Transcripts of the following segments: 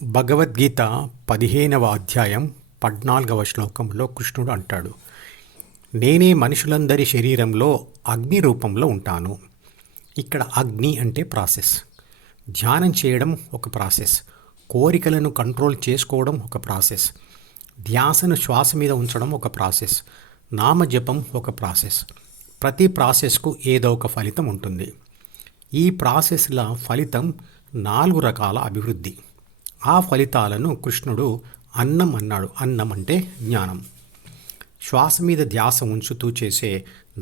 భగవద్గీత 15వ అధ్యాయం 14వ శ్లోకంలో కృష్ణుడు అంటాడు, నేనే మనుషులందరి శరీరంలో అగ్ని రూపంలో ఉంటాను. ఇక్కడ అగ్ని అంటే ప్రాసెస్. ధ్యానం చేయడం ఒక ప్రాసెస్, కోరికలను కంట్రోల్ చేసుకోవడం ఒక ప్రాసెస్, ధ్యాసను శ్వాస మీద ఉంచడం ఒక ప్రాసెస్, నామజపం ఒక ప్రాసెస్. ప్రతి ప్రాసెస్కు ఏదో ఒక ఫలితం ఉంటుంది. ఈ ప్రాసెస్ల ఫలితం 4 రకాల అభివృద్ధి. ఆ ఫలితాలను కృష్ణుడు అన్నం అన్నాడు. అన్నం అంటే జ్ఞానం. శ్వాస మీద ధ్యాస ఉంచుతూ చేసే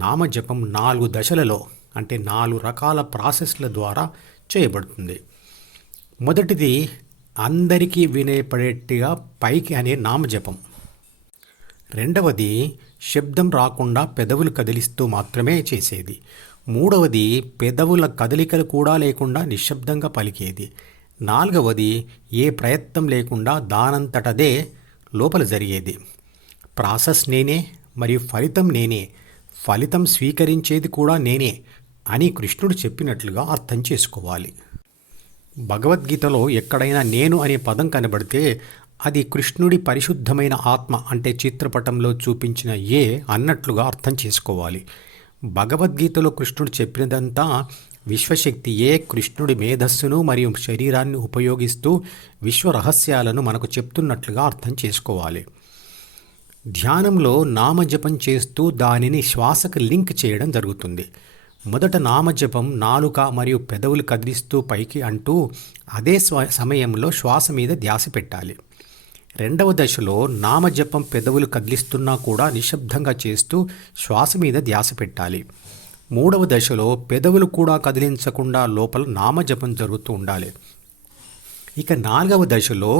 నామజపం 4 దశలలో అంటే 4 రకాల ప్రాసెస్ల ద్వారా చేయబడుతుంది. మొదటిది అందరికీ వినపడేట్టుగా పైకి అనే నామజపం. రెండవది శబ్దం రాకుండా పెదవులు కదిలిస్తూ మాత్రమే చేసేది. మూడవది పెదవుల కదలికలు కూడా లేకుండా నిశ్శబ్దంగా పలికేది. నాలుగవది ఏ ప్రయత్నం లేకుండా దానంతటదే లోపల జరిగేది. ప్రాసెస్ నేనే మరియు ఫలితం నేనే, ఫలితం స్వీకరించేది కూడా నేనే అని కృష్ణుడు చెప్పినట్లుగా అర్థం చేసుకోవాలి. భగవద్గీతలో ఎక్కడైనా నేను అనే పదం కనబడితే అది కృష్ణుడి పరిశుద్ధమైన ఆత్మ అంటే చిత్రపటంలో చూపించిన ఏ అన్నట్లుగా అర్థం చేసుకోవాలి. భగవద్గీతలో కృష్ణుడు చెప్పినదంతా విశ్వశక్తియే కృష్ణుడి మేధస్సును మరియు శరీరాన్ని ఉపయోగిస్తూ విశ్వ రహస్యాలను మనకు చెప్తున్నట్లుగా అర్థం చేసుకోవాలి. ధ్యానంలో నామజపం చేస్తూ దానిని శ్వాసకు లింక్ చేయడం జరుగుతుంది. మొదట నామజపం నాలుక మరియు పెదవులు కదిలిస్తూ పైకి అంటూ అదే సమయంలో శ్వాస మీద ధ్యాస పెట్టాలి. రెండవ దశలో నామజపం పెదవులు కదిలిస్తున్నా కూడా నిశ్శబ్దంగా చేస్తూ శ్వాస మీద ధ్యాస పెట్టాలి. మూడవ దశలో పెదవులు కూడా కదిలించకుండా లోపల నామజపం జరుగుతూ ఉండాలి. ఇక 4వ దశలో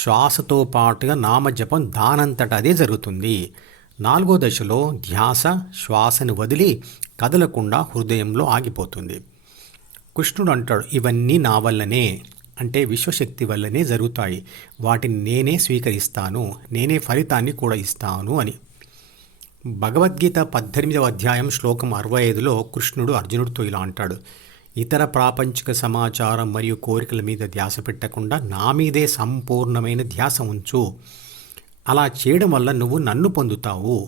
శ్వాసతో పాటుగా నామజపం దానంతట అదే జరుగుతుంది. 4వ దశలో ధ్యాస శ్వాసను వదిలి కదలకుండా హృదయంలో ఆగిపోతుంది. కృష్ణుడు అంటాడు, ఇవన్నీ నా వల్లనే అంటే విశ్వశక్తి వల్లనే జరుగుతాయి. వాటిని నేనే స్వీకరిస్తాను, నేనే ఫలితాన్ని కూడా ఇస్తాను అని. భగవద్గీత 18వ అధ్యాయం శ్లోకం 65లో కృష్ణుడు అర్జునుడితో ఇలా అంటాడు, ఇతర ప్రాపంచిక సమాచారం మరియు కోరికల మీద ధ్యాస పెట్టకుండా నా మీదే సంపూర్ణమైన ధ్యాస ఉంచు. అలా చేయడం వల్ల నువ్వు నన్ను పొందుతావు.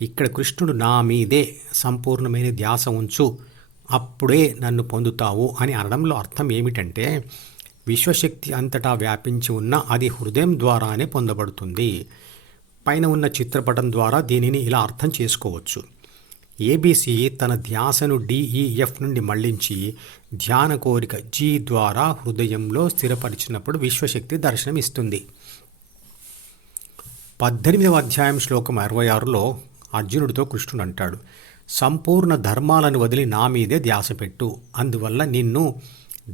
ఇక్కడ కృష్ణుడు నా మీదే సంపూర్ణమైన ధ్యాస ఉంచు, అప్పుడే నన్ను పొందుతావు అని అనడంలో అర్థం ఏమిటంటే విశ్వశక్తి అంతటా వ్యాపించి ఉన్న అది హృదయం ద్వారానే పొందబడుతుంది. పైన ఉన్న చిత్రపటం ద్వారా దీనిని ఇలా అర్థం చేసుకోవచ్చు. ఏబీసీ తన ధ్యాసను డిఈఎఫ్ నుండి మళ్లించి ధ్యాన కోరిక జీ ద్వారా హృదయంలో స్థిరపరిచినప్పుడు విశ్వశక్తి దర్శనమిస్తుంది. 18వ అధ్యాయం శ్లోకం 66లో అర్జునుడితో కృష్ణుడు అంటాడు, సంపూర్ణ ధర్మాలను వదిలి నా మీదే ధ్యాస పెట్టు, అందువల్ల నిన్ను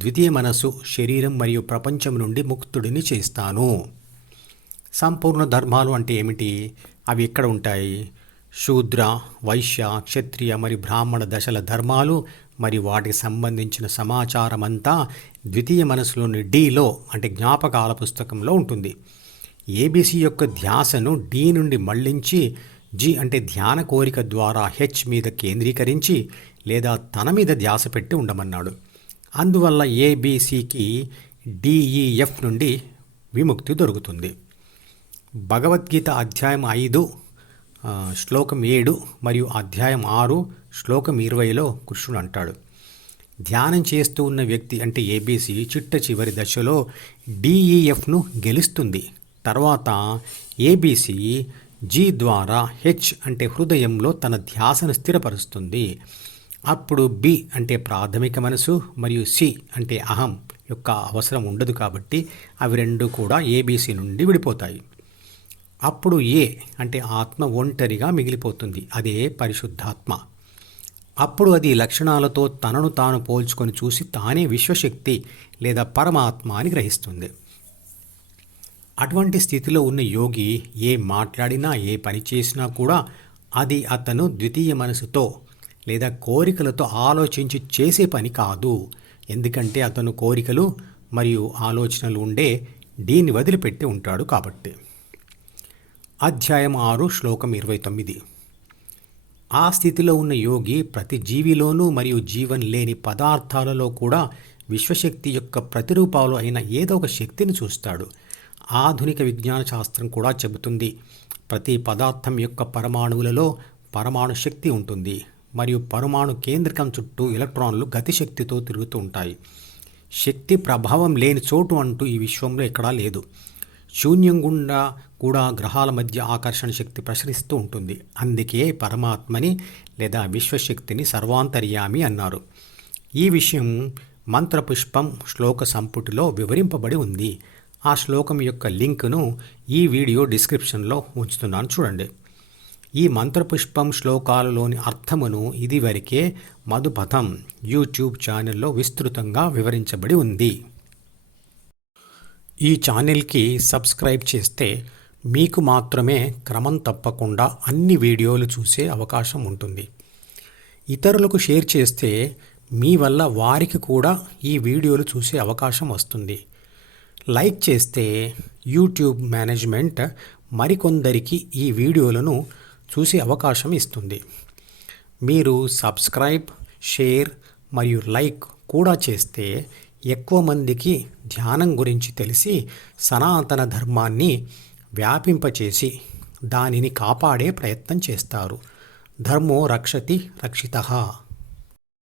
ద్వితీయ మనసు శరీరం మరియు ప్రపంచం నుండి ముక్తుడిని చేస్తాను. సంపూర్ణ ధర్మాలు అంటే ఏమిటి? అవి ఎక్కడ ఉంటాయి? శూద్ర, వైశ్య, క్షత్రియ మరియు బ్రాహ్మణ దశల ధర్మాలు మరియు వాటికి సంబంధించిన సమాచారం అంతా ద్వితీయ మనసులోని డీలో అంటే జ్ఞాపకాల పుస్తకంలో ఉంటుంది. ఏబీసీ యొక్క ధ్యాసను డి నుండి మళ్లించి జి అంటే ధ్యాన కోరిక ద్వారా హెచ్ మీద కేంద్రీకరించి లేదా తన మీద ధ్యాస పెట్టి ఉండమన్నాడు. అందువల్ల ఏబీసీకి డిఈఎఫ్ నుండి విముక్తి దొరుకుతుంది. భగవద్గీత అధ్యాయం 5 శ్లోకం 7 మరియు అధ్యాయం 6 శ్లోకం 20లో కృష్ణుడు అంటాడు, ధ్యానం చేస్తూ ఉన్న వ్యక్తి అంటే ఏబీసీ చిట్ట చివరి దశలో డిఈఎఫ్ను గెలుస్తుంది. తర్వాత ఏబీసీ జీ ద్వారా హెచ్ అంటే హృదయంలో తన ధ్యాసను స్థిరపరుస్తుంది. అప్పుడు బి అంటే ప్రాథమిక మనసు మరియు సి అంటే అహం యొక్క అవసరం ఉండదు కాబట్టి అవి రెండు కూడా ఏబీసీ నుండి విడిపోతాయి. అప్పుడు ఏ అంటే ఆత్మ ఒంటరిగా మిగిలిపోతుంది, అదే పరిశుద్ధాత్మ. అప్పుడు అది లక్షణాలతో తనను తాను పోల్చుకొని చూసి తానే విశ్వశక్తి లేదా పరమాత్మ అని గ్రహిస్తుంది. అటువంటి స్థితిలో ఉన్న యోగి ఏ మాట్లాడినా ఏ పని చేసినా కూడా అది అతను ద్వితీయ మనసుతో లేదా కోరికలతో ఆలోచించి చేసే పని కాదు. ఎందుకంటే అతను కోరికలు మరియు ఆలోచనలు ఉండే దీన్ని వదిలిపెట్టి ఉంటాడు కాబట్టి. అధ్యాయం 6 శ్లోకం 29, ఆ స్థితిలో ఉన్న యోగి ప్రతి జీవిలోనూ మరియు జీవన్ లేని పదార్థాలలో కూడా విశ్వశక్తి యొక్క ప్రతిరూపాలు అయిన ఏదో ఒక శక్తిని చూస్తాడు. ఆధునిక విజ్ఞాన శాస్త్రం కూడా చెబుతుంది, ప్రతి పదార్థం యొక్క పరమాణువులలో పరమాణు శక్తి ఉంటుంది మరియు పరమాణు కేంద్రకం చుట్టూ ఎలక్ట్రాన్లు గతిశక్తితో తిరుగుతూ ఉంటాయి. శక్తి ప్రభావం లేని చోటు అంటూ ఈ విశ్వంలో ఎక్కడా లేదు. శూన్యం గుండా కూడా గ్రహాల మధ్య ఆకర్షణ శక్తి ప్రసరిస్తూ ఉంటుంది. అందుకే పరమాత్మని లేదా విశ్వశక్తిని సర్వాంతర్యామి అన్నారు. ఈ విషయం మంత్రపుష్పం శ్లోక సంపుటిలో వివరింపబడి ఉంది. ఆ శ్లోకం యొక్క లింకును ఈ వీడియో డిస్క్రిప్షన్లో ఉంచుతున్నాను, చూడండి. ఈ మంత్రపుష్పం శ్లోకాలలోని అర్థమును ఇదివరకే మధుపథం యూట్యూబ్ ఛానల్లో విస్తృతంగా వివరించబడి ఉంది. ఈ ఛానల్కి సబ్స్క్రైబ్ చేస్తే మీకు మాత్రమే క్రమం తప్పకుండా అన్ని వీడియోలు చూసే అవకాశం ఉంటుంది. ఇతరులకు షేర్ చేస్తే మీ వల్ల వారికి కూడా ఈ వీడియోలు చూసే అవకాశం వస్తుంది. లైక్ చేస్తే యూట్యూబ్ మేనేజ్మెంట్ మరికొందరికి ఈ వీడియోలను చూసే అవకాశం ఇస్తుంది. మీరు సబ్స్క్రైబ్, షేర్ మరియు లైక్ కూడా చేస్తే ఎక్కువ మందికి ధ్యానం గురించి తెలిసి సనాతన ధర్మాన్ని వ్యాపింపచేసి దానిని కాపాడే ప్రయత్నం చేస్తారు. ధర్మో రక్షతి రక్షితః.